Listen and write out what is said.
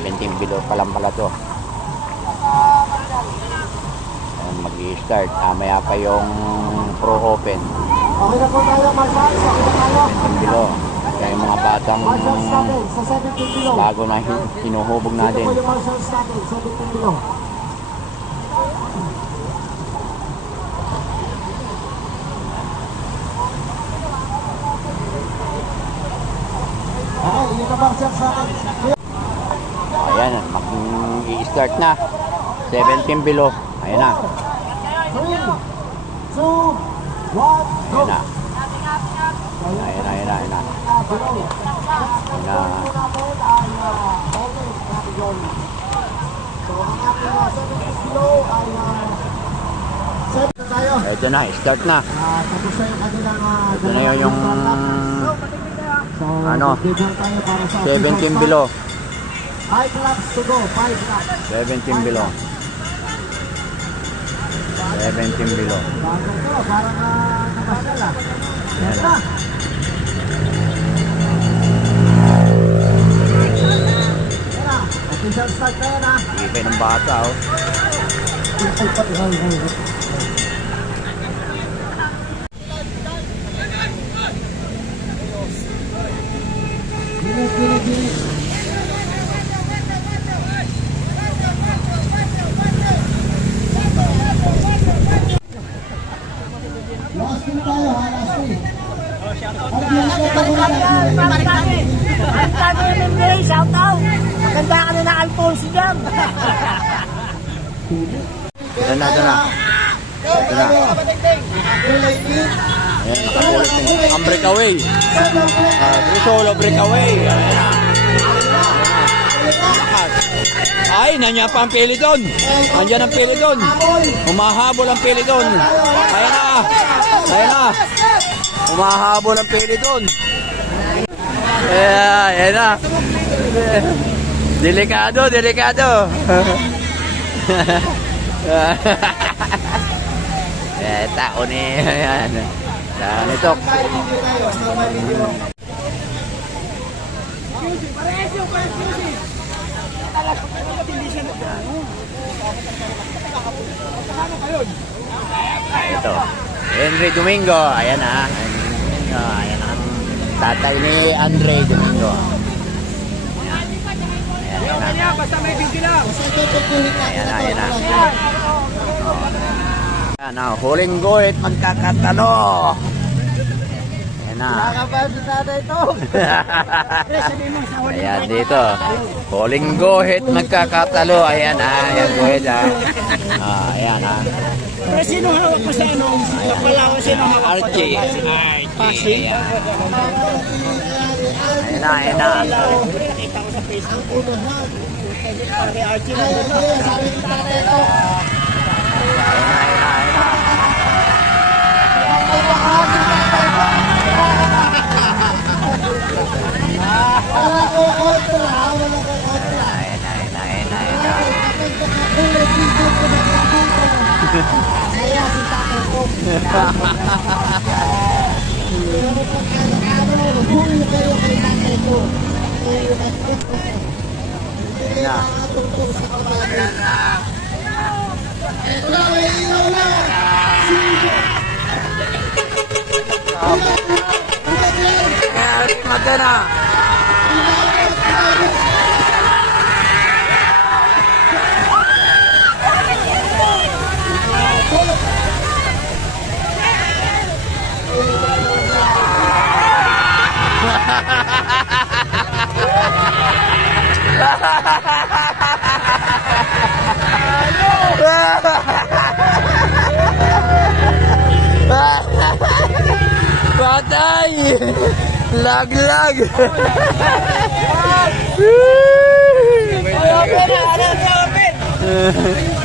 17 below pa lang pala to. Mag-i-start. Maya pa yung Pro Open. Okay na po tayo, Marshals. Okay na tayo. 17 below. Kaya yung mga batang Marshals natin sa 17 below. bago na hinuhubog natin. Ito po yung Marshals natin, 17 below. Okay, yun na Marshals natin. Ayan, mag-i-start na. 17 below. Ayan na. 3, 2, 1, go! Ayan na. Ayan na, ayan na, ayan na. Ayan na. Ito na, start na. Ito na yung ano, 17 below. 5 laps to go, 5 laps. 17 below. 17 below. Bago to, parang nabasal ah. Yan na. Yan na, official start na yan ah. Ibay ng bata oh. Bilis. Last two tayo ha, last two. Shout out! Maganda ka na ng Alfonso dyan! Ito na, ito na. Ito na. Ayan, nakapulit din. Ang breakaway. Solo breakaway. Ayan na. Ay, nandiyan pa ang Peloton. Nandiyan ang Peloton. Humahabol ang Peloton. Ayan na. Ayan na. Humahabol ang Peloton. Ayan na. Delikado, delikado. Tao ni. Ayan. Tao nito. Ito. Henry Domingo. Ayan na. Ayan ang tatay ni Andre Domingo. Ayan na. Basta may video lang! Ayan na. Ayan na. Ayan na. Huling guhit magkakatalo. Ayan na. Nakabal sa tatay ito. Ayan dito. Huling guhit magkakatalo. Ayan na. Ayan guhit ha. Ayan ha. Pero sino hawak mo sa ano? Kapalawa sino hawak mo? Archie. Archie. Ayan na. Ayan na. Nakita ko sa Facebook. Kay Archie na ito. Magana. Patay! Lag-lag! Open!